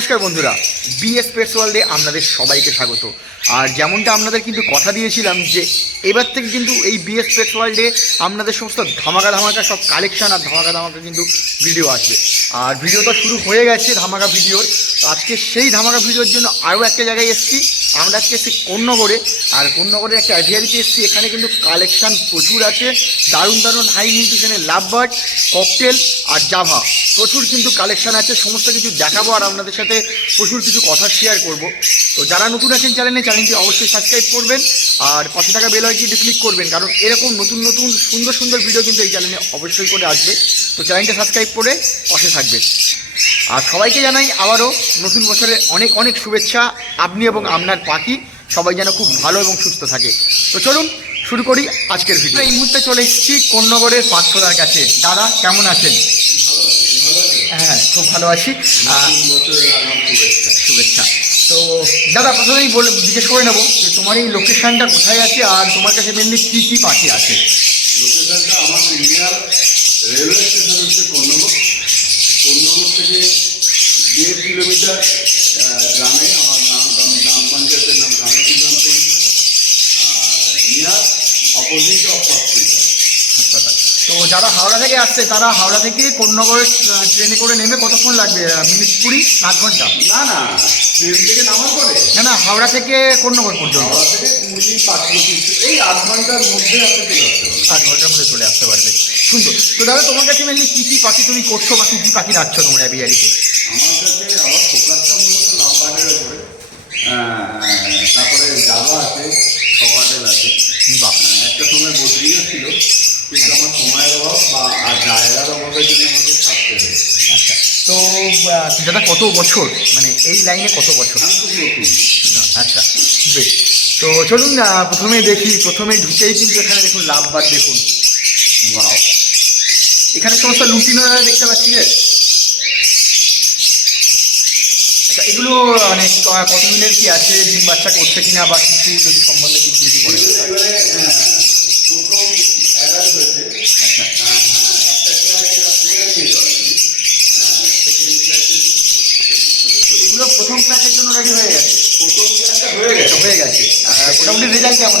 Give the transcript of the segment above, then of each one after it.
নমস্কার বন্ধুরা, BS pets ওয়ার্ল্ডে আপনাদের সবাইকে স্বাগত। আর যেমনটা আপনাদের কিন্তু কথা দিয়েছিলাম যে, এবার থেকে কিন্তু এই বিএস পেটস ওয়ার্ল্ডে আপনাদের সমস্ত ধামাকা ধামাকা সব কালেকশন আর ধামাকা ধামাকা কিন্তু ভিডিও আসবে। আর ভিডিও তো শুরু হয়ে গেছে ধামাকা ভিডিওর আজকে সেই ধামাকা ভিডিওর জন্য আরও একটা জায়গায় এসেছি। আমরা আজকে এসেছি কন্যগড়ে, আর কন্যগড়ের একটা অ্যাভিয়ারিতে এসেছি, এখানে কিন্তু কালেকশান প্রচুর আছে। দারুণ দারুণ হাই নিউট্রিশনের লাভ বার্ড ককটেল আর জাভা প্রচুর কিন্তু কালেকশান আছে, সমস্ত কিছু দেখাবো আর আপনাদের সাথে প্রচুর কিছু কথা শেয়ার করব। তো যারা নতুন আছেন চ্যানেলে চ্যানেলটি অবশ্যই সাবস্ক্রাইব করবেন, আর পাশে থাকা বেল আইকনটি ক্লিক করবেন, কারণ এরকম নতুন নতুন সুন্দর সুন্দর ভিডিও কিন্তু এই চ্যানেলে অবশ্যই করে আসবে। তো চ্যানেলটা সাবস্ক্রাইব করে পাশে থাকবে আর সবাইকে জানাই আবারও নতুন বছরের অনেক অনেক শুভেচ্ছা আপনি এবং আপনার পাখি। সবাই যেন খুব ভালো এবং সুস্থ থাকে। তো চলুন শুরু করি আজকের ভিডিও এই মুহূর্তে চলে এসেছি কন্যগড়ের পাঠশালার কাছে। দাদা কেমন আছেন? হ্যাঁ খুব ভালো আছি। শুভেচ্ছা। তো দাদা প্রথমেই বলে জিজ্ঞেস করে নেব যে তোমার এই লোকেশনটা কোথায় আছে আর তোমার কাছে মেনলি কী কী পাখি আছে? লোকেশনটা আমার ইন্ডিয়ার রেলওয়ে স্টেশন হচ্ছে কন্যগর থেকে দেড় কিলোমিটার গ্রামে আমার গ্রাম গ্রাম গ্রাম পঞ্চায়েতের নাম কামিটি গ্রাম পঞ্চায়েত আর নিয়ার অপোজিট অফ হসপিটাল তো যারা হাওড়া থেকে আসছে তারা হাওড়া থেকে কন্যগড় ট্রেনে করে নেমে কতক্ষণ লাগবে? মিনিট কুড়ি আধ ঘণ্টা? না না ট্রেন থেকে নামার পরে। না না হাওড়া থেকে কন্যগড় পর্যন্ত। হাওড়া থেকে কুড়ি পাঁচ পঁচিশ এই আধ ঘণ্টার মধ্যে আপনি চলে আসতে হবে আধ ঘণ্টার মধ্যে চলে আসতে পারবে। সুন্দর। তো দাদা তোমার কাছে মেনলি কী কী পাখি তুমি করছ বা কী কী পাখি রাখছো তোমরা বিহারিতে? আমার কাছে আমার ফোকাসটা মূলত লাভবার্ডের উপরে। তারপরে জাভা আছে সকাটেল আছে। বাহ। একটা সময় বদলিও ছিল কিন্তু আমার সময়ের অভাব বা আর জায়গার অভাবের জন্য আমাকে ছাড়তে হয়েছে। আচ্ছা। তো দাদা কত বছর? মানে এই লাইনে কত বছর? আচ্ছা বেশ। তো চলুন না প্রথমে দেখি প্রথমে ঢুকেই কিন্তু এখানে দেখুন লাভবার দেখুন। বাও এখানে সমস্ত লুটিনোরা দেখতে পাচ্ছি যে আচ্ছা এগুলো মানে কতদিনের কি আছে? ডিম বাচ্চা করছে কিনা বা কিছু যদি সম্বন্ধে কিছু যদি বলে এগুলো প্রথম ক্লাসের জন্য রেডি হয়ে গেছে। প্রথম ক্লাসটা হয়ে গেছে। হয়ে গেছে। আর মোটামুটি রেজাল্ট কেমন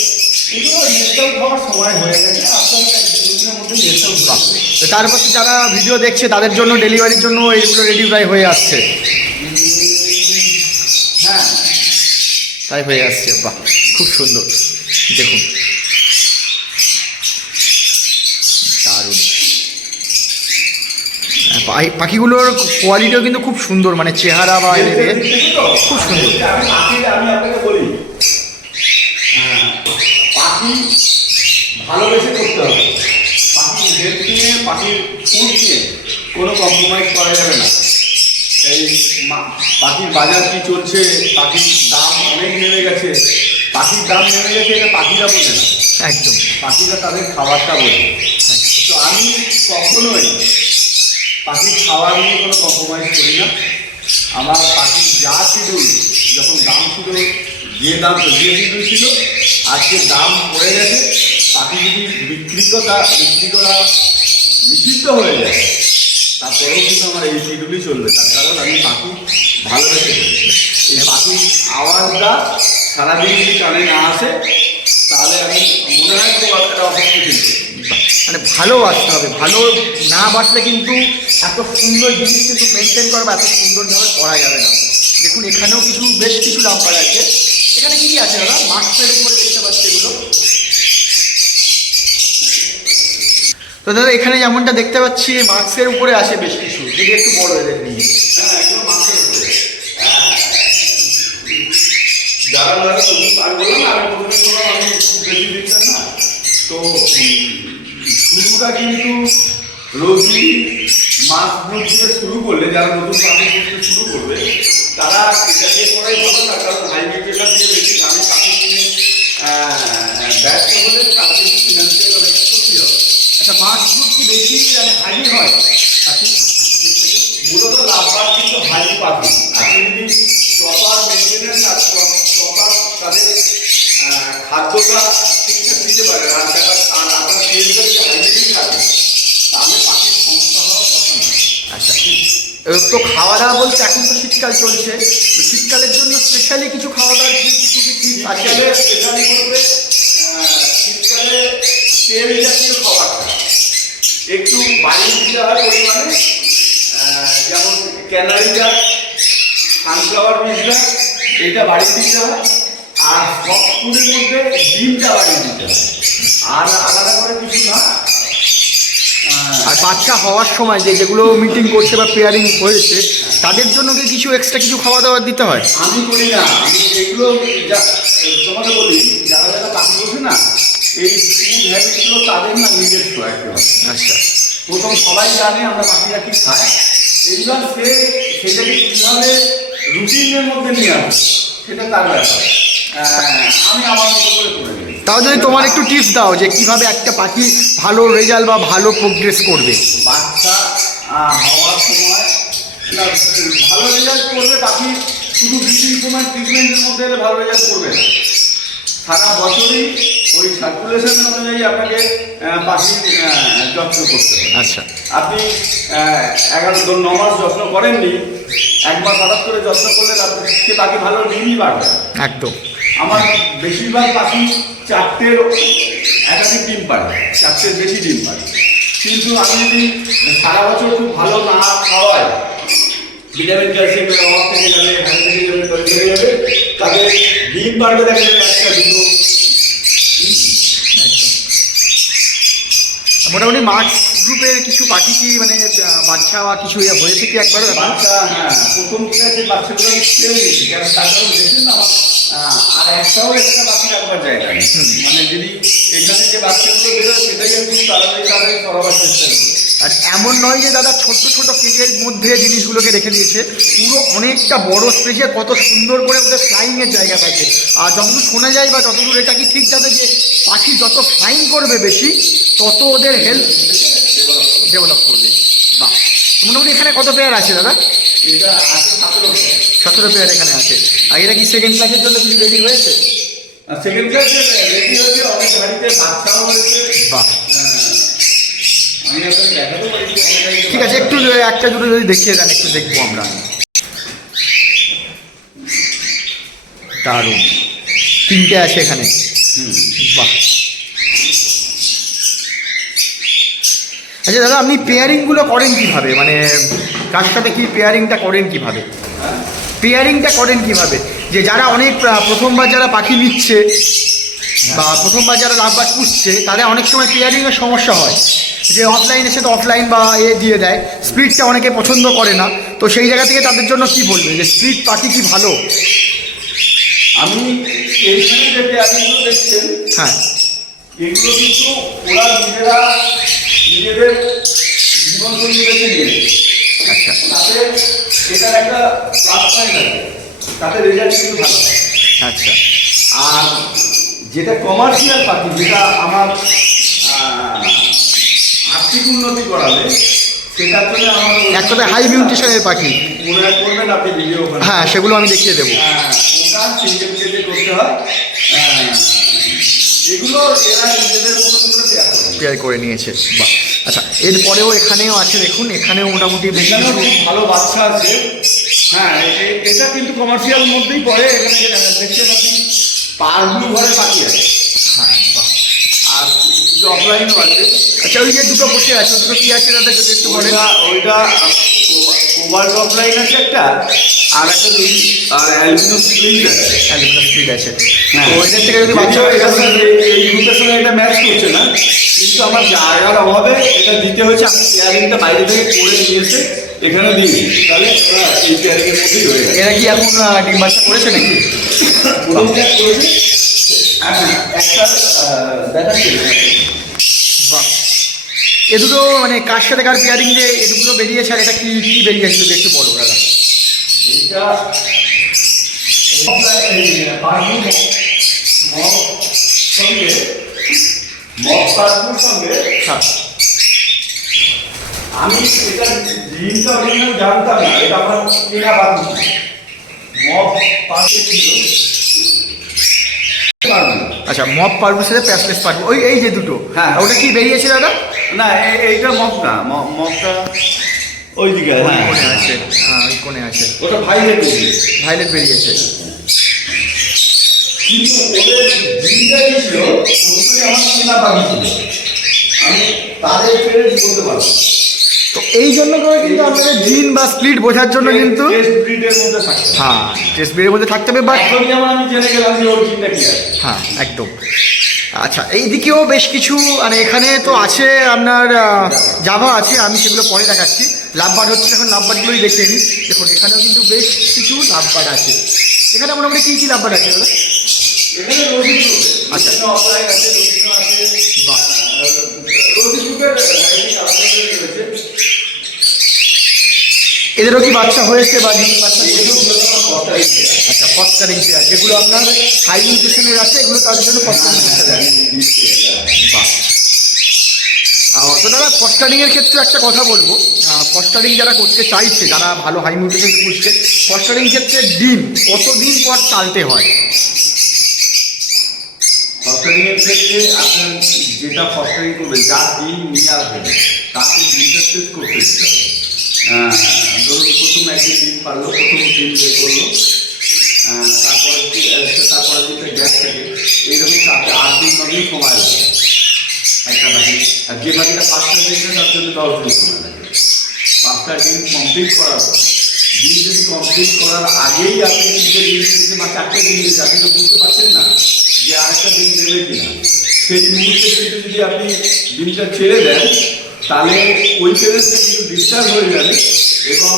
তারপর যারা ভিডিও দেখছে তাদের জন্য ডেলিভারির জন্য এইগুলো রেডি প্রায় হয়ে আসছে। হ্যাঁ। তাই হয়ে আসছে বাহ খুব সুন্দর। দেখুন। দারুণ। হ্যাঁ, পাখিগুলোর কোয়ালিটিও কিন্তু খুব সুন্দর মানে চেহারা বা খুব সুন্দর আমি পাখি আমি আপনাকে বলি হ্যাঁ, পাখি ভালোবেসে করতে হবে। পাখি হেলথ নিয়ে পাখির ফুড নিয়ে কোনো কম্প্রোমাইজ করা যাবে না। এই মা- পাখির বাজার কি চলছে পাখির দাম অনেক নেমে গেছে। পাখির দাম নেমে গেছে এটা পাখিরা বোঝে না। একদম। পাখিরা তাদের খাবারটা বোঝে। তো আমি কখনোই পাখির খাবার নিয়ে কোনো কম্প্রোমাইজ করি না। আমার পাখির যা শিডিউল যখন দাম ছিল যে দাম শিডিউল ছিল আজকে দাম পড়ে গেছে, তাকে যদি বিক্রি করা বিক্রি করা নিষিদ্ধ হয়ে যায়, তারপরেও কিন্তু আমার এই শিডিউলই চলবে। তার কারণ আমি পাখি ভালোবেসে। এই পাখির আওয়াজটা সারাদিন যদি কানে না আসে, তাহলে আমি মনে হয় খুব একটা অসুস্থ করি মানে ভালো আসতে হবে। ভালো না বাসলে কিন্তু এত সুন্দর জিনিস কিন্তু মেনটেন করা বা এত সুন্দরভাবে করা যাবে না। দেখুন এখানেও কিছু বেশ কিছু নাম্বার আছে। এখানে কি কি আছে দাদা? মাস্কের উপরে দেখতে পাচ্ছি এগুলো। তো দাদা এখানে যেমনটা দেখতে পাচ্ছি মাস্কের উপরে আছে বেশ কিছু। যদি একটু বড় এদের নিয়ে। হ্যাঁ যারা যারা আমি বললাম না প্রথমে বললাম আমি খুব বেশি দিচ্ছেন না। তো শুরুটা কিন্তু রোজি মাছ দিয়ে শুরু করলে যারা নতুন পাখি শুরু করবে তারা দিয়ে করাই ভালো না কারণ হাইব্রিডেশন দিয়ে বেশি দামে পাখি কিনে ব্যস্ত হলে তার ফিনান্সিয়াল অনেক ক্ষতি হবে আচ্ছা মাছ দুধ কি বেশি মানে হাইলি হয়? পাখি মূলত লাভবার কিন্তু হাই পাখি আপনি যদি প্রপার মেনটেন্যান্স আর প্রপার তাদের খাদ্যটা ঠিকঠাক দিতে পারে আর আর আপনার তেলটা যদি হাইব্রিডই থাকে তাহলে পাখির সমস্যা হওয়ার কথা না আচ্ছা এবার তো খাওয়া দাওয়া বলতে এখন তো শীতকাল চলছে। তো শীতকালের জন্য স্পেশালি কিছু খাওয়া দাওয়ার কিছু কিছু শীতকালে স্পেশালি করবে শীতকালে তেল জাতীয় খাবারটা একটু বাড়ি দিতে হয় পরিমাণে যেমন ক্যানারি গাছ সানফ্লাওয়ার বীজটা এইটা বাড়ি দিতে হয়। আর সব ফুলের মধ্যে ডিমটা বাড়ি দিতে হয়। আর আলাদা করে কিছু না। আর বাচ্চা হওয়ার সময় যে যেগুলো মিটিং করছে বা পেয়ারিং হয়েছে তাদের জন্য কি কিছু এক্সট্রা কিছু খাওয়া দাওয়া দিতে হয়? আমি করি না। আমি এগুলো তোমাকে বলি যারা যারা পাখি বসে না এই ফুড হ্যাবিটগুলো তাদের না নিজস্ব একেবারে আচ্ছা। প্রথম সবাই জানে আমরা পাখিরা কি খাই এইবার সে সেটাকে কীভাবে রুটিনের মধ্যে নিয়ে আসে সেটা তার ব্যাপার। আমি আমার মতো করে করে তাও যদি তোমার একটু টিপস দাও যে কীভাবে একটা পাখি ভালো রেজাল্ট বা ভালো প্রোগ্রেস করবে। বাচ্চা হওয়ার সময় ভালো রেজাল্ট করবে পাখি শুধু ব্রিডিং সময় ট্রিটমেন্টের মধ্যে এলে ভালো রেজাল্ট করবে সারা বছরই ওই সার্কুলেশন অনুযায়ী আপনাকে আহ, যত্ন করতে হবে। আচ্ছা। আপনি এগারো ন মাস যত্ন করেননি এক মাস হঠাৎ করে যত্ন করলে সে পাখি ভালো ডিমই বাড়বে। একদম। আমার বেশিরভাগ পাখি চারটের একাধিক ডিম পারে চারটের বেশি ডিম পারে কিন্তু আমি যদি সারা বছর খুব ভালো না খাওয়াই, ভিটামিন ক্যালসিয়ামের অভাব থেকে যাবে হ্যান্ড তৈরি হয়ে যাবে তাদের ডিম বাড়বে দেখা যাবে একটা দুটো। মোটামুটি মার্কস গ্রুপের কিছু পাখি কি মানে বাচ্চা বা কিছু ইয়ে হয়েছে কি একবার বাচ্চা হ্যাঁ প্রথম থেকে যে বাচ্চাগুলো আমি ছেড়ে দিয়েছি কারণ তারপরে দেখছেন আর একটাও একটা বাকি রাখবার জায়গা মানে যদি এখানে যে বাচ্চাগুলো বেরোয় সেটাই আমি তাড়াতাড়ি তাড়াতাড়ি করাবার চেষ্টা করি। আর এমন নয় যে দাদা ছোট্ট ছোট কেজের মধ্যে জিনিসগুলোকে রেখে দিয়েছে পুরো অনেকটা বড় স্পেসে কত সুন্দর করে ওদের ফ্লাইংয়ের জায়গা থাকে। আর যতদূর শোনা যায় বা যতদূর এটা কি ঠিক যাবে যে পাখি যত ফ্লাইং করবে বেশি তত ওদের হেলথ ডেভেলপ করবে। বাহ। তো মোটামুটি এখানে কত পেয়ার আছে দাদা? সতেরো পেয়ার এখানে আছে। আর এটা কি সেকেন্ড ক্লাসের জন্য কিছু রেডি হয়েছে? সেকেন্ড ক্লাসে রেডি হয়েছে অনেক বাচ্চাও হয়েছে বাহ আহ, আমি আপনাকে দেখাতে পারি অনেক গাড়িতে ঠিক আছে, একটু একটা দুটো যদি দেখিয়ে দেন, একটু দেখব আমরা। দারুণ। তিনটে আছে এখানে। বাহ। আচ্ছা দাদা, আপনি পেয়ারিংগুলো করেন কীভাবে? মানে কার কি পেয়ারিংটা করেন কীভাবে? পেয়ারিংটা করেন কীভাবে? যে যারা অনেক প্রথমবার যারা পাখি নিচ্ছে বা প্রথমবার যারা লাভবাজ পুষছে, তাদের অনেক সময় পেয়ারিংয়ের সমস্যা হয়। যে অফলাইনের সাথে অফলাইন বা এ দিয়ে দেয়। স্প্লিটটা অনেকে পছন্দ করে না। তো সেই জায়গা থেকে তাদের জন্য কি বলবে? যে স্প্লিট পার্টি কি ভালো? আমি এইখানে যে পেয়ারিংগুলো দেখছেন। হ্যাঁ। এগুলো কিন্তু ওরা নিজেরা নিজেদের জীবনসঙ্গী বেছে নিয়েছে আচ্ছা। তাতে এটার একটা প্লাস পয়েন্ট আছে। তাতে রেজাল্ট কিন্তু ভালো। আচ্ছা। আর যেটা কমার্শিয়াল পাখি যেটা আমার আর্থিক উন্নতি করাবে সেটার জন্য এক কথায় হাই মিউটেশনের পাখি। করবেন আপনি ভিডিও হ্যাঁ সেগুলো আমি দেখিয়ে দেবো। হয় আহ, এগুলো করে নিয়েছে বাহ। আচ্ছা এরপরেও এখানেও আছে দেখুন এখানেও মোটামুটি বেশ ভালো বাচ্চা আছে। হ্যাঁ এটা কিন্তু কমার্শিয়াল মধ্যেই পড়ে এখানে যে দেখছেন আপনি পার ব্লু ঘরে পাখি আছে। হ্যাঁ কিছু অফলাইনও আছে। আচ্ছা ওই যে দুটো বসে আছে দুটো কি আছে দাদা যদি একটু বলেন। ওইটা কোবাল্ট অফলাইন আছে একটা আর একটা আর অ্যালবিনো আছে। অ্যালুমিনিয়াম স্পিড আছে। হ্যাঁ। তো থেকে যদি বাচ্চা এটার সঙ্গে এই গ্রুপের সঙ্গে এটা ম্যাচ করছে না কিন্তু আমার জায়গার অভাবে এটা দিতে হয়েছে আমি পেয়ারিংটা বাইরে থেকে করে নিয়ে এসে এখানে দিই। তাহলে ওরা এই পেয়ারিংয়ের মধ্যেই হয়ে এরা কি এখন ডিম বাচ্চা করেছে নাকি? প্রথম করেছে। একটা আহ, দেখাচ্ছি বাহ। এ দুটো মানে কার সাথে কার পেয়ারিং যে এ দুটো বেরিয়েছে আর এটা কি কি বেরিয়েছে যদি একটু বলো দাদা? মগ সঙ্গে হ্যাঁ। আমি এটা জিনটা অরিজিনাল জানতাম না এটা আমার কেনা বাকি মগ পাশে ছিল। আচ্ছা মপ পারব সাথে প্যাসলেস পারব। ওই এই যে দুটো। হ্যাঁ। ওটা কি বেরিয়েছে দাদা? না এইটা মগ না ম- মগটা ওই দিকে হ্যাঁ আছে। হ্যাঁ ওই কোণে আছে। ওটা ভাইলেট ভাইলেট বেরিয়েছে। কিন্তু ওদের জিনটা কি ছিল? ওগুলোই আমার কেনা বাকি ছিল। আমি তাদের পেরে বলতে পারব। তো এই জন্য করে কিন্তু আপনাদের জিন বা স্প্লিট বোঝার জন্য কিন্তু ব্রিডের হ্যাঁ টেস্ট বের মধ্যে থাকতে হবে আছে। হ্যাঁ একদম। আচ্ছা এই দিকেও বেশ কিছু মানে এখানে তো আছে আপনার জাভা আছে আমি সেগুলো পরে দেখাচ্ছি। লাভবার হচ্ছে এখন লাভবারগুলোই দেখে নিই দেখুন এখানেও কিন্তু বেশ কিছু লাভবার আছে। এখানে মোটামুটি কী কী লাভবার আছে দাদা? আচ্ছা। বাহ। রোজি গ্রুপের ভ্যারাইটি আলাদা রয়েছে এদেরও কি বাচ্চা হয়েছে বা ডিম। আচ্ছা ফস্টারিং পেয়ার যেগুলো আপনার হাই নিউট্রিশনের আছে এগুলো তাদের জন্য আহ, তো দাদা ফস্টারিং এর ক্ষেত্রে একটা কথা বলব। ফস্টারিং যারা করতে চাইছে যারা ভালো হাই নিউট্রিশন খুঁজছে ফস্টারিং ক্ষেত্রে ডিম কতদিন পর চালতে হয়? ফস্টারিং ক্ষেত্রে আপনার যেটা ফস্টারিং করবে যার ডিম নিয়ে আসবেন তাকে ডিমটা করতে হবে। ধরুন প্রথম একদিন ডিম পারল প্রথম ডিম বের করল আহ, তারপরে কি- আহ, তারপরে যেটা গ্যাস থাকে। এইরকম সাথে আট দিন নদিন সময় লাগে। একটা বাকি। আর যে বাকিটা পাঁচটা দিন তার জন্য দশ দিন সময় লাগে। পাঁচটা ডিম কমপ্লিট করার পর ডিম যদি কমপ্লিট করার আগেই আপনি তিনটে ডিম দিয়েছেন বা চারটে ডিম দিয়েছেন আপনি তো বুঝতে পারছেন না যে আরেকটা ডিম দেবে কিনা। সেই মুহূর্তে কিন্তু যদি আপনি ডিমটা ছেড়ে দেন তাহলে ওই প্যারেন্টটা কিন্তু ডিস্টার্ব হয়ে যাবে এবং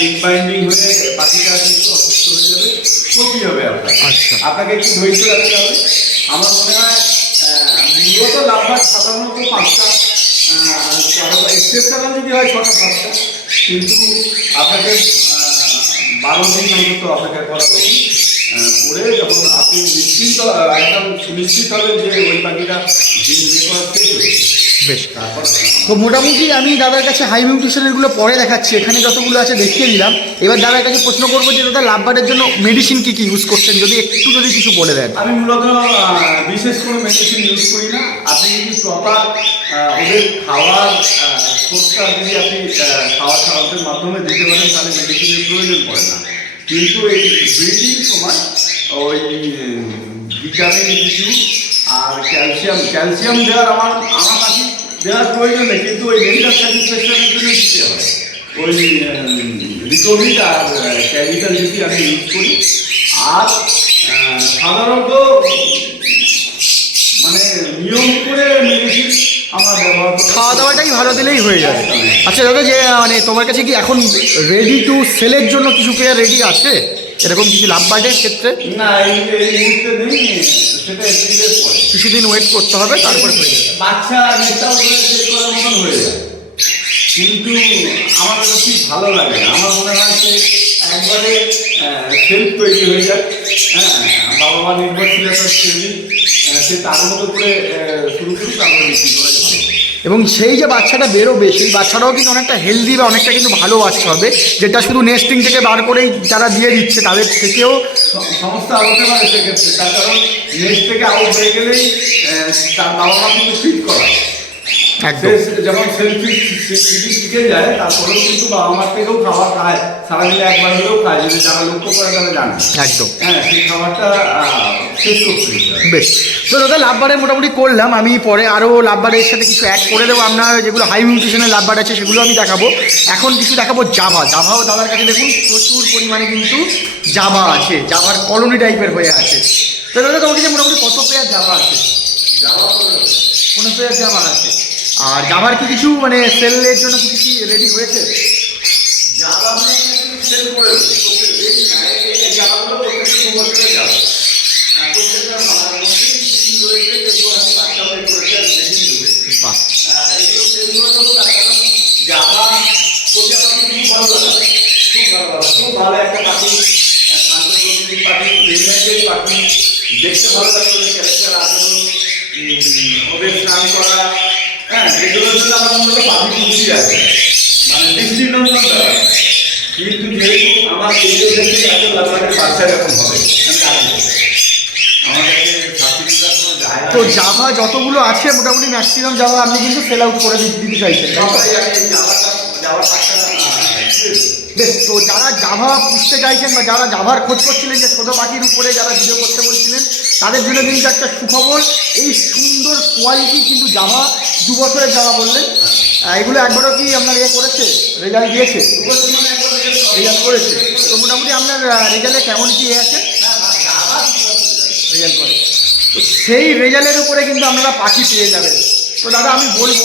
এগ বাইন্ডিং হয়ে পাখিটা কিন্তু অসুস্থ হয়ে যাবে ক্ষতি হবে আপনার। আচ্ছা। আপনাকে একটু ধৈর্য রাখতে হবে। আমার মনে হয় মূলত লাভবাদ সাধারণত পাঁচটা এক্সেপশনাল যদি হয় ছটা পাঁচটা কিন্তু আপনাকে বারো দিন অন্তত অপেক্ষা করা উচিত। করে যখন আপনি নিশ্চিন্ত একদম সুনিশ্চিত হবেন যে ওই পাখিটা ডিম দিয়ে করা শেষ হয়েছে বেশ। তো মোটামুটি আমি দাদার কাছে হাই নিউট্রিশনেরগুলো পরে দেখাচ্ছি এখানে যতগুলো আছে দেখিয়ে দিলাম। এবার দাদার কাছে প্রশ্ন করব যে দাদা লাভবারের জন্য মেডিসিন কি কি ইউজ করছেন? যদি একটু যদি কিছু বলে দেন। আমি মূলত বিশেষ কোনো মেডিসিন ইউজ করি না। আপনি যদি প্রপার ওদের খাওয়ার সোর্সটা যদি আপনি আহ, খাওয়ার মাধ্যমে দিতে পারেন তাহলে মেডিসিনের প্রয়োজন পড়ে না। কিন্তু এই ব্রিডিং সময় ওই ভিটামিন কিছু আর ক্যালসিয়াম ক্যালসিয়াম দেওয়ার আমার আমার কাছে দেওয়ার প্রয়োজন নেই, কিন্তু ওই মেডিকেল স্যাটিসফ্যাকশনের জন্য দিতে হয়। ওই রিকভিড আর ক্যামিক্যাল যদি আমি ইউজ করি, আর সাধারণত মানে নিয়ম করে মেডিসিন আমার খাওয়া দাওয়াটাই ভালো দিলেই হয়ে যাবে। আচ্ছা দাদা যে মানে তোমার কাছে কি এখন রেডি টু সেলের জন্য কিছু পেয়ার রেডি আছে? এরকম কিছু লাভ লাভবার্ডের ক্ষেত্রে? কিছুদিন ওয়েট করতে হবে তারপরে হয়ে যাবে। বাচ্চা হয়ে যায় কিন্তু আমার কাছে ঠিক ভালো লাগে না। আমার মনে হয় যে একবারে সেলফ তৈরি হয়ে যায় হ্যাঁ বাবা মা নির্ভরশীলতা তৈরি সে তার মতো করে শুরু করুক তারপরে বিক্রি করাই এবং সেই যে বাচ্চাটা বেরোবে সেই বাচ্চাটাও কিন্তু অনেকটা হেলদি বা অনেকটা কিন্তু ভালো বাচ্চা হবে যেটা শুধু নেস্টিং থেকে বার করেই যারা দিয়ে দিচ্ছে তাদের থেকেও সমস্যা হতে পারে সেক্ষেত্রে। তার কারণ নেস্ট থেকে আউট হয়ে গেলেই তার বাবা মা কিন্তু ফিট করা একদম। যখন সেলফি শিখে যায় তারপরেও কিন্তু বাবা মার থেকেও খাবার খায়। সারাদিনে একবার হলেও খায় যদি যারা লক্ষ্য করে তারা জানে। একদম। হ্যাঁ সেই খাবারটা শেষ করতে বেশ। তো দাদা লাভবারে মোটামুটি করলাম। আমি পরে আরও লাভবারের সাথে কিছু অ্যাড করে দেবো। আপনার যেগুলো হাই নিউট্রিশনের লাভবার আছে সেগুলো আমি দেখাবো। এখন কিছু দেখাবো জাভা জাভাও দাদার কাছে দেখুন প্রচুর পরিমাণে কিন্তু জাভা আছে। জাভার কলোনি টাইপের হয়ে আছে। তো দাদা তোমার কাছে মোটামুটি কত পেয়ার জাভা আছে? কোনো পেয়ার জাভা আছে। আর জাভার কি কিছু মানে সেলের জন্য কি কিছু রেডি হয়েছে? দেখতে ভালো লাগে ক্যারেক্টার আচরণ ওদের স্নান করা হ্যাঁ আমার মনে আছে কিন্তু যেহেতু আমার দেখে বাচ্চা হবে তো জাভা যতগুলো আছে মোটামুটি ম্যাক্সিমাম জাভা আপনি কিন্তু সেল আউট করে দিতে চাইছেন। তো? বেশ তো যারা জাভা পুষতে চাইছেন বা যারা জাভার খোঁজ করছিলেন যে ছোটো পাখির উপরে যারা ভিডিও করতে বলছিলেন তাদের জন্য কিন্তু একটা সুখবর এই সুন্দর কোয়ালিটি কিন্তু জাভা দু বছরের জাভা বললেন এগুলো একবারও কি আপনার ইয়ে করেছে? রেজাল্ট দিয়েছে? রেজাল্ট করেছে। তো মোটামুটি আপনার রেজাল্টে কেমন কি আছে? রেজাল্ট করে। তো সেই রেজাল্টের উপরে কিন্তু আপনারা পাখি পেয়ে যাবেন। তো দাদা, আমি বলব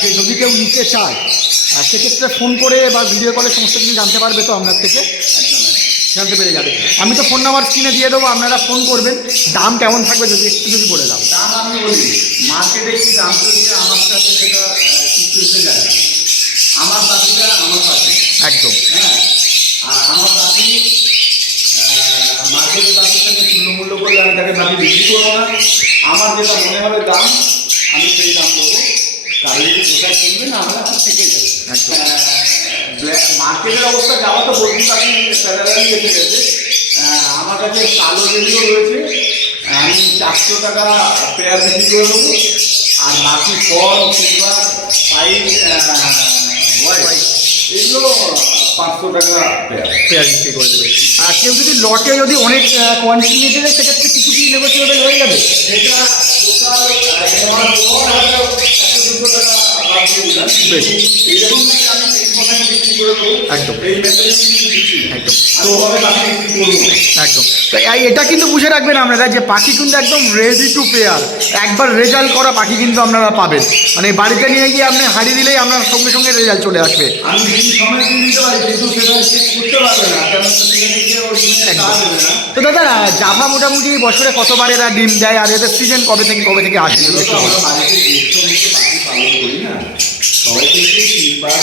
যে যদি কেউ নিতে চায় সেক্ষেত্রে ফোন করে বা ভিডিও কলে সমস্ত কিছু জানতে পারবে তো আপনার থেকে। জানতে পেরে যাবে। আমি তো ফোন নাম্বার স্ক্রিনে দিয়ে দেবো আপনারা ফোন করবেন। দাম কেমন থাকবে যদি একটু যদি বলে দাও। দাম আমি বলি মার্কেটে কি দাম চলছে আমার কাছে সেটা কিছু এসে যায়। আমার পাখিটা আমার পাখি একদম। হ্যাঁ আর আমার পাখি মার্কেটের পাখির সঙ্গে তুল্যমূল্য করলে আমি তাকে পাখি বিক্রি করব না। আমার যেটা মনে হবে দাম আমি সেই দাম দেবো তাহলে যদি কোথায় কিনবে না আমরা থেকে। মার্কেটের অবস্থা যাওয়া তো স্যালারি এসে গেছে। আমার কাছে কালো রেডিও রয়েছে। আমি চারশো টাকা পেয়ার বিক্রি করে দেবো। আর বাকি ফল সিলভার পাইপ এগুলো পাঁচশো টাকা পেয়ার পেয়ার বিক্রি করে দেবে। আর কেউ যদি লটে যদি অনেক কোয়ান্টিটি নিতে যায় সেক্ষেত্রে কিছু কি নেগোসিয়েবল হয়ে যাবে? টোটাল একদম। একদম। তো এটা কিন্তু বুঝে রাখবেন আপনারা যে পাখি কিন্তু একদম রেডি টু পেয়ার একবার রেজাল্ট করা পাখি কিন্তু আপনারা পাবেন মানে বাড়িতে নিয়ে গিয়ে আপনি হারিয়ে দিলেই আপনার সঙ্গে সঙ্গে রেজাল্ট চলে আসবে তো দাদা, জাভা মোটামুটি বছরে কতবার এরা ডিম দেয় আর এদের সিজন কবে থেকে কবে থেকে আসে পালন করি না সবাই কিন্তু তিনবার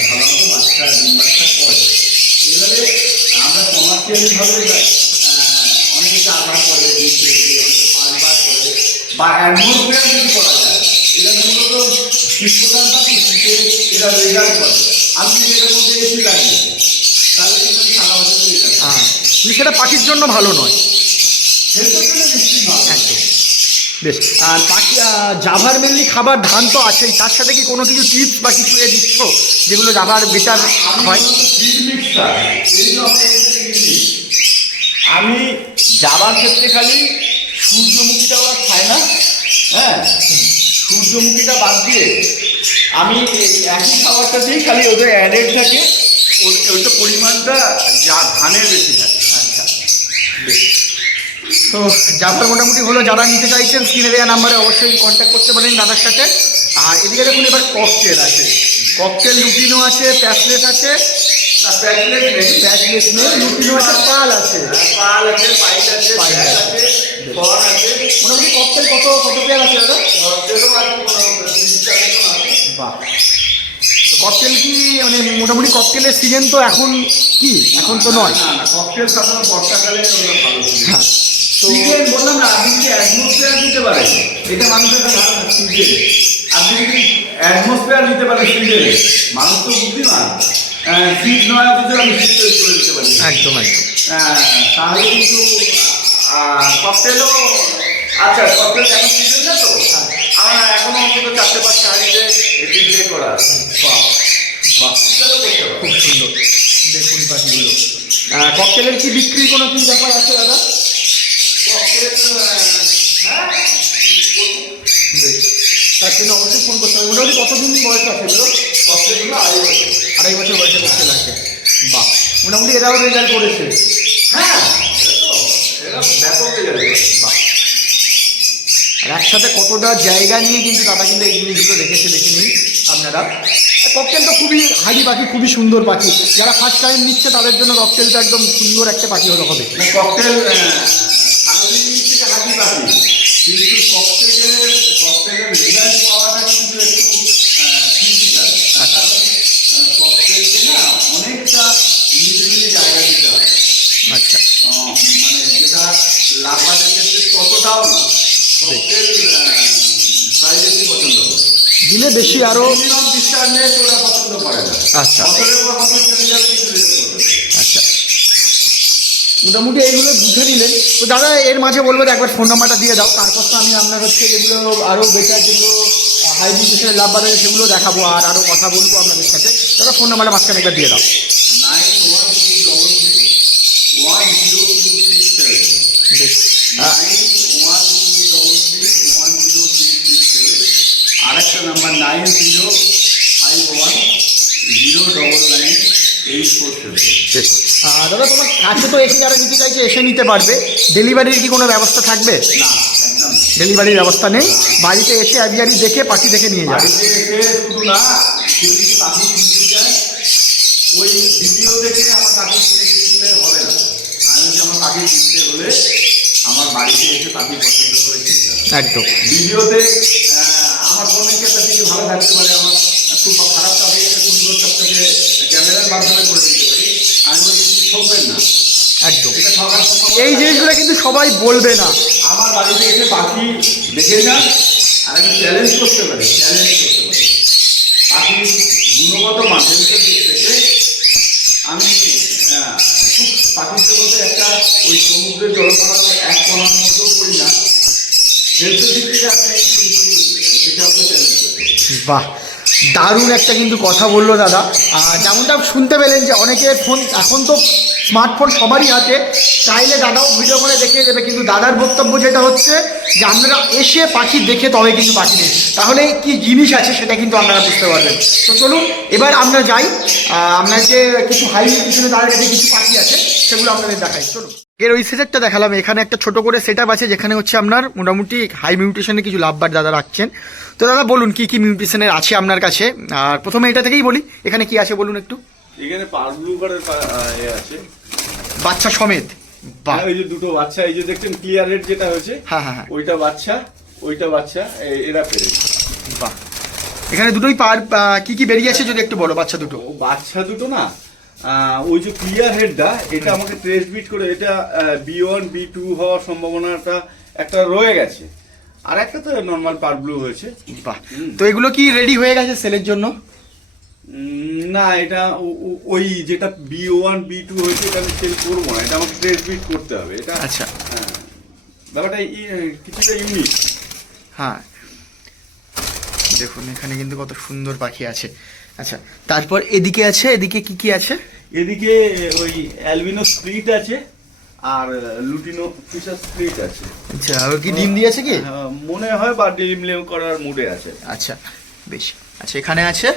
সাধারণত বাচ্চা ডিম বাচ্চা করে এবারে আমরা কমার্শিয়ালি ভাবে আহ, অনেকে চারবার করে ডিম পেয়েছে অনেকে পাঁচবার করে বা অ্যাটমসফিয়ার যদি করা যায় এটা মূলত শীতপ্রধান পাখি শীতে এরা রেজাল্ট করে। আমি যদি এটার মধ্যে এসি লাগিয়ে তাহলে কিন্তু সারা বছর হ্যাঁ সেটা পাখির জন্য ভালো নয়। হেলথের জন্য নিশ্চয়ই ভালো। একদম। বেশ আর আহ, জাভার মেনলি খাবার ধান তো আছেই। তার সাথে কি কোনো কিছু টিপস বা কিছু এ দিচ্ছ যেগুলো জাভার বেটার হয়? আমি যাবার ক্ষেত্রে খালি সূর্যমুখীটা ওরা খায় না হ্যাঁ? সূর্যমুখীটা বাদ দিয়ে আমি একই খাবারটা দিই খালি ওদের অ্যাডেড থাকে। ওর- ওইটা পরিমাণটা যা ধানের বেশি থাকে। আচ্ছা তো জাভার মোটামুটি হলো যারা নিতে চাইছেন স্ক্রিনে দেওয়া নাম্বারে অবশ্যই কন্ট্যাক্ট করতে পারেন দাদার সাথে। আর এদিকে দেখুন এবার ককটেল আছে। ককটেল লুটিনো আছে প্যাসলেট আছে। প্যাসলেট নেই। লুটিনো আছে পাল পাল পাইট মোটামুটি ককটেল কত কত পেয়ার আছে দাদা? বাহ। ককটেল কি মানে মোটামুটি ককটেলের সিজন তো এখন কি? এখন তো নয়। ককটেল সাধারণত বর্ষাকালে ভালো হ্যাঁ সিজন বললাম না আপনি যদি অ্যাটমসফিয়ার দিতে পারেন? এটা মানুষের একটা ধারণা আপনি যদি অ্যাটমসফিয়ার দিতে পারেন সিজনে মানুষ তো বুদ্ধিমান। শীত নয় অথচ আমি শীত তৈরি করে দিতে পারি। একদম একদম। তাহলে কিন্তু ককটেলও আচ্ছা ককটেল এখন সিজন না তো? আমার এখনও অন্তত চারটে পাঁচটা হাড়িতে ডিসপ্লে করা। খুব সুন্দর। দেখুন পাখিগুলো ককটেলের কি বিক্রি কোনো কি ব্যাপার আছে দাদা ককটেল, আহ, হ্যাঁ বেশ। অবশ্যই ফোন করতে হবে। মোটামুটি আড়াই বছর লাগছে বাহ। মোটামুটি এরাও রেজাল্ট করেছে। হ্যাঁ? বাহ আর একসাথে কতটা জায়গা নিয়ে কিন্তু দাদা কিন্তু এই জিনিসগুলো রেখেছে দেখে নিন আপনারা। ককটেল তো খুবই হাড়ি পাখি, খুবই সুন্দর পাখি। যারা ফার্স্ট টাইম নিচ্ছে, তাদের জন্য ককটেলটা একদম সুন্দর একটা পাখি হতে হবে। মানে ককটেল সারাদিন আছে কিন্তু ককটেলের ককটেলের রেজাল্ট পাওয়াটা কিন্তু একটু ক্রিটিক্যাল আচ্ছা। ককটেলকে না অনেকটা মিলে নিরিবিলি জায়গা দিতে হয়। আচ্ছা। মানে যেটা লাফাদের ক্ষেত্রে ততটাও না। ককটেল সাইজেসই পছন্দ করে। দিনে বেশি আরও ডিস্টার্ব নেই ওরা পছন্দ করে না। আচ্ছা। আচ্ছা। মোটামুটি এইগুলো বুঝে নিলেন। তো দাদা এর মাঝে বলব একবার ফোন নাম্বারটা দিয়ে দাও। তারপর তো আমি আপনার হচ্ছে যেগুলো আরও বেটার যেগুলো হাইব্রিডেশনের লাভ বাজারে সেগুলো দেখাবো আর আরও কথা বলব আপনাদের সাথে। দাদা ফোন নাম্বারটা মাঝখানে একবার দিয়ে দাও। আরেকটা number nine zero five one zero double nine eight four seven দাদা তোমার কাছে তো এসে যারা নিতে চাইছে এসে নিতে পারবে। ডেলিভারির কি কোনো ব্যবস্থা থাকবে? না একদম ডেলিভারির ব্যবস্থা নেই। বাড়িতে এসে অ্যাভিয়ারি দেখে পাখি দেখে নিয়ে যাবে। ওই ভিডিও দেখে আমার পাখি কিনে কিনলে হবে না। আমি আমার পাখি কিনতে হলে আমার বাড়িতে এসে পাখি পছন্দ করে কিনতে একদম। ভিডিওতে আমার ফোনের ক্যাপাসিটি ভালো থাকতে পারে আমার খুব খারাপ টপিককে সুন্দর টপিকে ক্যামেরার মাধ্যমে করে দিতে পারি। আমি বলছি কিছু ঠকবেন না একদম এই জিনিসগুলো কিন্তু সবাই বলবে না আমার বাড়িতে এসে পাখি দেখে যান আর আমি চ্যালেঞ্জ করতে পারি চ্যালেঞ্জ করতে পারি পাখি গুণগত মাধ্যমিকের দিক থেকে আমি খুব পাখির জগতে একটা ওই সমুদ্রের জলপাড়ার এক কণার মধ্যেও পড়ি না হেলথের দিক থেকে আপনি কিন্তু সেটা হচ্ছে চ্যালেঞ্জ করতে। বাহ দারুণ একটা কিন্তু কথা বলল দাদা। আর যেমনটা শুনতে পেলেন যে অনেকে ফোন, এখন তো স্মার্টফোন সবারই হাতে। চাইলে দাদাও ভিডিও করে দেখিয়ে দেবে, কিন্তু দাদার বক্তব্য যেটা হচ্ছে যে আপনারা এসে পাখি দেখে তবে কিন্তু পাখি নেই। তাহলে কি জিনিস আছে সেটা কিন্তু আপনারা বুঝতে পারবেন। তো চলুন, এবার আমরা যাই। আপনার যে কিছু হাই পিছনে কাছে কিছু পাখি আছে, সেগুলো আপনাদের দেখাই। চলুন। এর ওই সেটটা দেখালাম। এখানে একটা ছোট করে সেট আছে যেখানে হচ্ছে আপনার মোটামুটি হাই মিউটেশনের কিছু লাভবার দাদা রাখছেন। তো দাদা বলুন কি কি মিউটেশনের আছে আপনার কাছে? আর প্রথমে এটা থেকেই বলি এখানে কি আছে বলুন একটু? এখানে পার ব্লু কালার এ আছে। বাচ্চা সমেত। ওই যে দুটো বাচ্চা এই যে দেখছেন ক্লিয়ার রেড যেটা হয়েছে হ্যাঁ হ্যাঁ হ্যাঁ। ওইটা বাচ্চা ওইটা বাচ্চা এরা পেরে। বাহ। এখানে দুটোই পার কি কি বেরিয়েছে যদি একটু বলো বাচ্চা দুটো। ও বাচ্চা দুটো না ওই যে ক্লিয়ার হেডটা এটা আমাকে ট্রেস বিট করে এটা বি ওয়ান বি টু হওয়ার সম্ভাবনাটা একটা রয়ে গেছে। আর একটা তো নর্মাল পার ব্লু হয়েছে। বাহ। তো এগুলো কি রেডি হয়ে গেছে সেলের জন্য? না এটা ওই যেটা বি ওয়ান বি টু হয়েছে এটা আমি সেল করব না। এটা আমাকে ট্রেস বিট করতে হবে। এটা আচ্ছা। হ্যাঁ। ব্যাপারটা কিছুটা ইউনিক হ্যাঁ। দেখুন এখানে কিন্তু কত সুন্দর পাখি আছে। আচ্ছা তারপর এদিকে আছে এদিকে কি কি আছে? এদিকে ওই অ্যালবিনো স্প্লিট আছে আর লুটিনো ফিশার স্প্লিট আছে। আচ্ছা আর কি ডিম দিয়েছে কি? হ্যাঁ, মনে হয় বা ডিম লেম করার মুডে আছে। আচ্ছা বেশ। আচ্ছা এখানে আছে?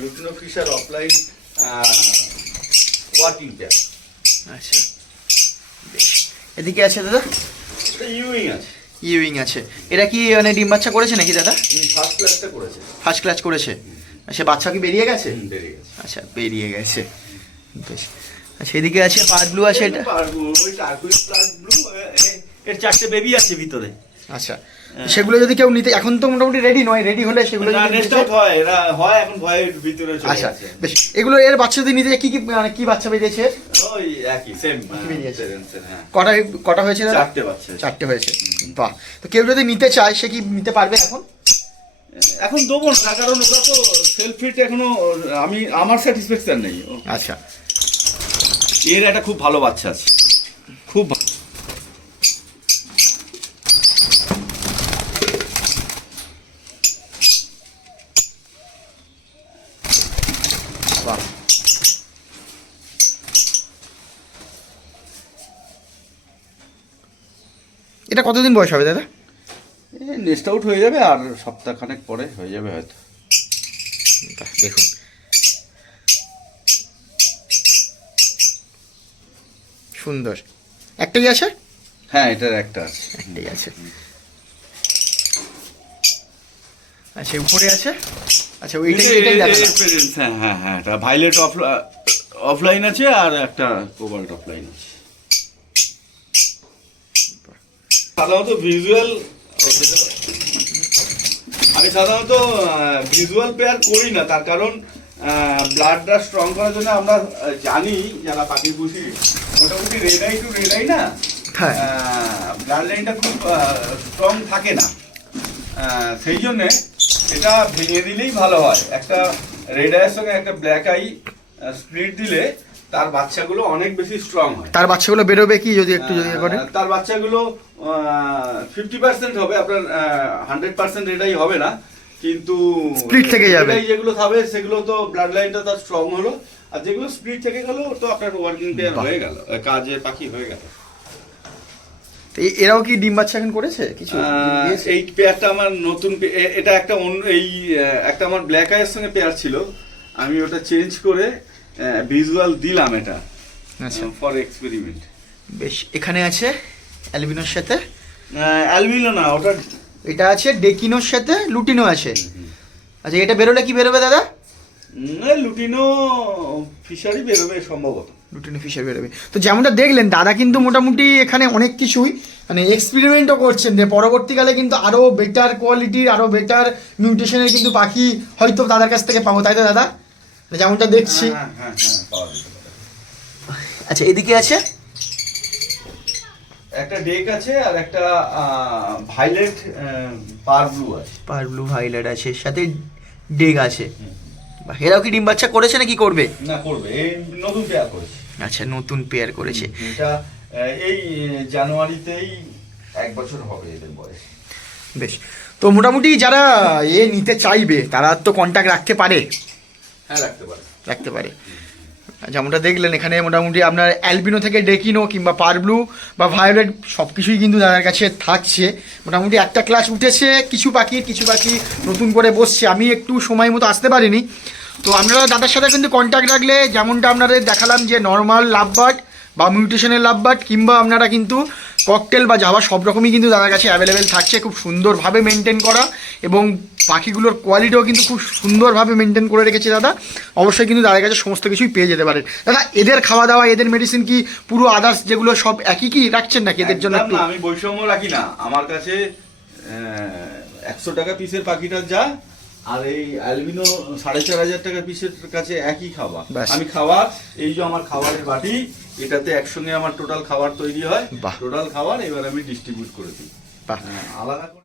Lutino fisher offline working tap আচ্ছা বেশ। এদিকে আছে দাদা? ইউইং আছে। ইউইং আছে। এটা কি মানে ডিম বাচ্চা করেছে নাকি দাদা? ফার্স্ট ক্লাসটা করেছে। ফার্স্ট ক্লাস করেছে। সে বাচ্চা কি বেরিয়ে গেছে? বেরিয়ে গেছে। আচ্ছা বেরিয়ে গেছে। বেশ। আচ্ছা এদিকে আছে পাট ব্লু আছে এটা? ওই ব্লু এর চারটে বেবি আছে ভিতরে। আচ্ছা। সেগুলো যদি কেউ নিতে এখন তো মোটামুটি রেডি নয় রেডি হলে সেগুলো যদি হয় হয় এখন ভয়ের ভিতরে চলে আচ্ছা বেশ। এগুলো এর বাচ্চা যদি নিতে কি কি মানে কি বাচ্চা বেরিয়েছে? ওই একই সেম হ্যাঁ। কটা কটা হয়েছে চারটে বাচ্চা চারটে হয়েছে। বাহ। তো কেউ যদি নিতে চায় সে কি নিতে পারবে এখন? এখন দেবো না কারণ ওরা তো সেলফ ফিট এখনও আমি আমার স্যাটিসফ্যাকশন নেই। আচ্ছা। এর একটা খুব ভালো বাচ্চা আছে। খুব এটা কতদিন বয়স হবে দাদা? নেক্সট আউট হয়ে যাবে আর সপ্তাহখানেক পরে হয়ে যাবে হয়তো। দেখুন। সুন্দর। একটাই আছে? হ্যাঁ এটার একটা আছে। একটাই আছে। আচ্ছা উপরে আছে? আচ্ছা ওইটাই এটা- এটাই হ্যাঁ হ্যাঁ হ্যাঁ এটা ভাইলেট অফ অফলাইন আছে আর একটা কোবাল্ট অফলাইন আছে। সাধারণত ভিজুয়াল আমি সাধারণত ভিজুয়াল পেয়ার করি না তার কারণ ব্লাডটা স্ট্রং করার জন্য আমরা জানি যারা পাখি পুষি মোটামুটি রেডাই টু রেডাই না? হ্যাঁ। ব্লাড লাইনটা খুব স্ট্রং থাকে না। সেই জন্যে এটা ভেঙে দিলেই ভালো হয়। একটা রেড আইয়ের সঙ্গে একটা ব্ল্যাক আই স্প্লিট দিলে তার বাচ্চাগুলো অনেক বেশি স্ট্রং হয়। তার বাচ্চাগুলো বেরোবে কি যদি একটু যদি আহ, তার বাচ্চাগুলো ফিফটি পার্সেন্ট হবে আপনার হান্ড্রেড পার্সেন্ট এটাই হবে না কিন্তু Split থেকে যাবে। যেগুলো থাকবে সেগুলো তো ব্লাড লাইনটা তার স্ট্রং হলো আর যেগুলো স্প্লিট থেকে গেল তো আপনার ওয়ার্কিং পেয়ার হয়ে গেল কাজে পাখি হয়ে গেল। এরাও কি ডিম বাচ্চা এখন করেছে? কিছু? এই পেয়ারটা আমার নতুন এটা একটা অন্য এই একটা আমার ব্ল্যাক আইয়ের সঙ্গে পেয়ার ছিল। আমি ওটা চেঞ্জ করে ভিজুয়াল দিলাম এটা আচ্ছা। ফর এক্সপেরিমেন্ট বেশ এখানে আছে অ্যালবিনোর সাথে? অ্যালবিনো না ওটা এটা আছে ডেকিনোর সাথে লুটিনো আছে। আচ্ছা এটা বেরোলে কি বেরোবে দাদা? লুটিনো ফিশারি বেরোবে সম্ভবত। লুটিনো ফিশার বেরোবে। তো যেমনটা দেখলেন দাদা কিন্তু মোটামুটি এখানে অনেক কিছুই মানে এক্সপেরিমেন্টও করছেন। যে পরবর্তীকালে কিন্তু আরও বেটার কোয়ালিটির আরও বেটার মিউটেশনের কিন্তু পাখি হয়তো দাদার কাছ থেকে পাবো। তাই তো দাদা? যেমনটা দেখছি। হ্যাঁ হ্যাঁ হ্যাঁ। আচ্ছা এদিকে আছে? একটা ডেক আছে আর একটা ভাইলেট পার ব্লু আছে। পার ব্লু ভাইলেট আছে সাথে ডেগ আছে। এরাও কি ডিম বাচ্চা করেছে নাকি করবে? না করবে। এই নতুন পেয়ার করেছে। আচ্ছা নতুন পেয়ার করেছে। এটা এই জানুয়ারিতেই এক বছর হবে এদের বয়স। বেশ। তো মোটামুটি যারা এ নিতে চাইবে তারা তো কন্ট্যাক্ট রাখতে পারে। হ্যাঁ রাখতে পারে। রাখতে পারে। যেমনটা দেখলেন, এখানে মোটামুটি আপনার অ্যালবিনো থেকে ডেকিনো কিংবা পারব্লু বা ভায়োলেট সব কিছুই কিন্তু দাদার কাছে থাকছে। মোটামুটি একটা ক্লাস উঠেছে, কিছু পাখি কিছু পাখি নতুন করে বসছে। আমি একটু সময় মতো আসতে পারিনি। তো আপনারা দাদার সাথে কিন্তু কন্ট্যাক্ট রাখলে যেমনটা আপনাদের দেখালাম যে নর্মাল লাভবার্ড বা মিউটেশনের লাভবার্ড কিংবা আপনারা কিন্তু ককটেল বা জাভা সব রকমই কিন্তু দাদার কাছে অ্যাভেলেবেল থাকছে খুব সুন্দরভাবে মেনটেন করা এবং পাখিগুলোর কোয়ালিটিও কিন্তু খুব সুন্দরভাবে মেনটেন করে রেখেছে দাদা। অবশ্যই কিন্তু দাদার কাছে সমস্ত কিছুই পেয়ে যেতে পারেন। দাদা এদের খাওয়া দাওয়া এদের মেডিসিন কি পুরো আদার্স যেগুলো সব একই কি রাখছেন নাকি এদের জন্য আমি বৈষম্য রাখি না। আমার কাছে একশো টাকা পিসের পাখিটা যা আর এই অ্যালবিনো সাড়ে চার হাজার টাকা পিসের কাছে একই খাবার। আমি খাবার এই যে আমার খাবারের বাটি এটাতে একসঙ্গে আমার টোটাল খাবার তৈরি হয়। টোটাল খাবার এবার আমি ডিস্ট্রিবিউট করে দিই হ্যাঁ, আলাদা